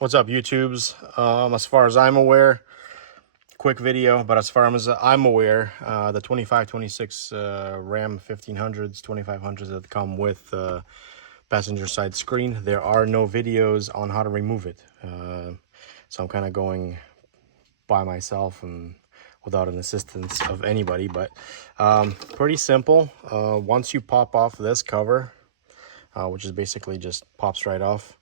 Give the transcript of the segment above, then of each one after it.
What's up, YouTubes? As far as I'm aware, quick video, but as far as I'm aware, the 2526 Ram 1500s, 2500s that come with passenger side screen, there are no videos on how to remove it. So I'm kind of going by myself and without an assistance of anybody, but pretty simple. Once you pop off this cover, which is basically just pops right off,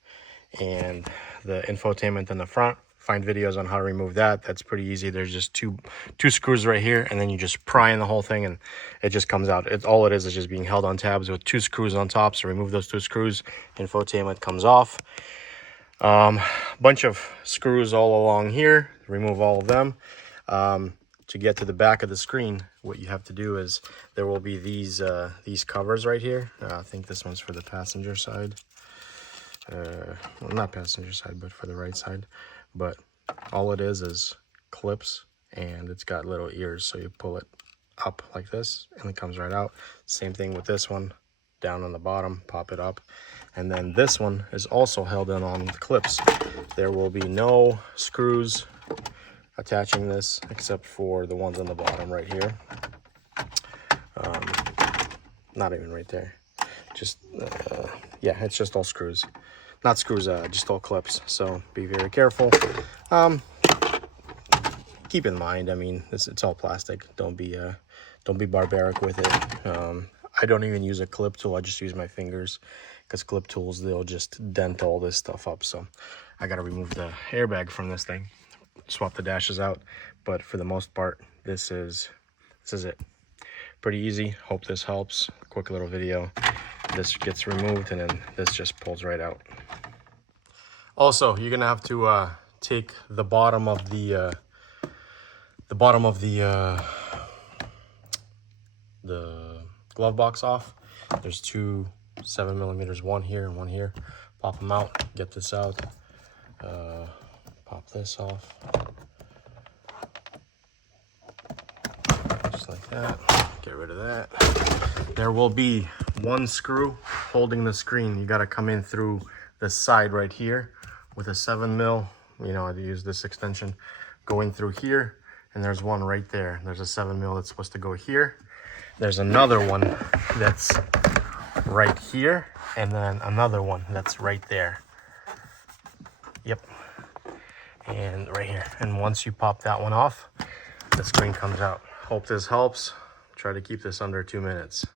and the infotainment in the front, find videos on how to remove that. That's pretty easy. There's just two screws right here, and then you just pry in the whole thing and it just comes out. All it is just being held on tabs with two screws on top. So remove those two screws, infotainment comes off. Bunch of screws all along here, remove all of them. To get to the back of the screen, what you have to do is there will be these covers right here. I think this one's for the passenger side. Well, not passenger side, but for the right side. But all it is clips, and it's got little ears, so you pull it up like this and it comes right out. Same thing with this one, down on the bottom, pop it up. And then this one is also held in on the clips. There will be no screws attaching this except for the ones on the bottom right here. Not even right there, just yeah, it's just all screws. Not screws, just all clips. So be very careful. Keep in mind, I mean, it's all plastic. Don't be barbaric with it. I don't even use a clip tool. I just use my fingers, because clip tools, they'll just dent all this stuff up. So I got to remove the airbag from this thing, swap the dashes out. But for the most part, this is it. Pretty easy. Hope this helps. Quick little video. This gets removed and then this just pulls right out. Also, you're gonna have to take the bottom of the glove box off. There's two 7mm, one here and one here. Pop them out. Get this out. Pop this off, just like that. Get rid of that. There will be one screw holding the screen. You got to come in through the side right here with a 7mm. You know, I use this extension going through here, and there's one right there. There's a 7mm that's supposed to go here. There's another one that's right here, and then another one that's right there. Yep, and right here. And once you pop that one off, the screen comes out. Hope this helps. Try to keep this under 2 minutes.